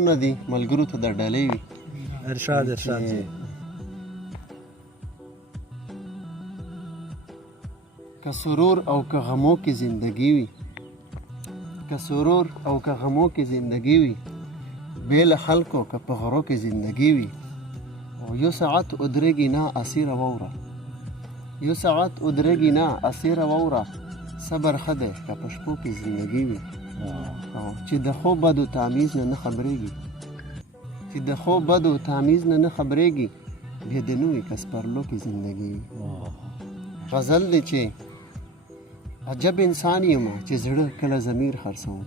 شعرونه دي ملګرو ته د ډالۍ وي. ارشاد جی. که سرور او که غمو کې زندگی وي، که سرور او که غمو کې زندگی وي، بې له خلکو که په غرو کې زندگی وي، او یو ساعت ودرېږي نه اسیره واوره، یو ساعت ودرېږي نه اسیره واوره، صبر ښه دی که په شپو کې زندگی وي، چې د ښو بدو تمیز نه خبرېږي، چې د ښو بدو تمیز نه خبرېږي، بیا د نوي که سپرلو کې زندگی وي. غزل دی چې عجب انسان یم چې زړه کله ضمیر خرڅوم،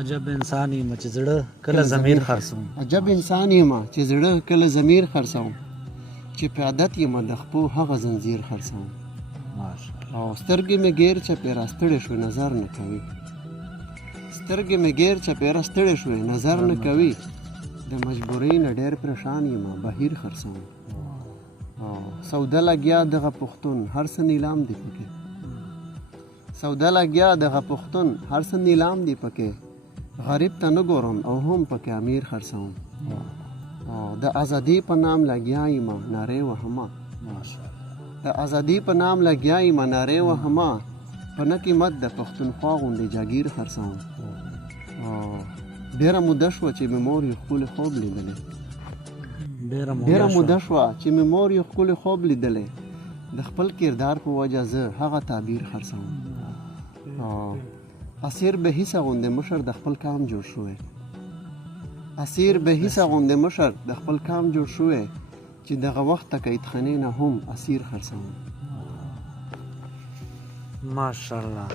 عجب انسان یم چې زړه کله ضمیر خرڅوم، عجب انسان یم چې زړه کله ضمیر خرڅوم، چې په عادت یم د خپو هغه زنځیر خرڅوم. او سترګې مې غیر چپېره ستړې شوې نظر نه کوي، سترګې مې غیر چپېره ستړې شوې نظر نه کوي، د مجبورۍ نه ډېر پریشان یم بهیر خرڅوم. سوده لګیا دغه پښتون هر څه نیلام دی پکې، سوده لګیا دغه پښتون هر څه نیلام دی پکې، غریب ته نه ګورم او هم پکې امیر خرڅوم. د ازادۍ په نام لګیا یم نارې وهمه، د ازادۍ په نام لګیا یم نارې وهمه، په نه قیمت د پښتونخوا غوندې جاګیر خرڅوم. ډېره موده شوه چې مې مور یو ښکلی خوب لیدلی، ډېره موده شوه چې مې مور یو ښکلی خوب لیدلی، د خپل کردار په وجه زه هغه تعبیر خرڅوم. اسیر به حیثه غوندې مشر د خپل کام جوړ شوی، اسیر به حیثه غوندې مشر د خپل کام جوړ شوی، چې دغه وخته قیدخانې نه هم اسیر خرڅوم. ماشاءالله.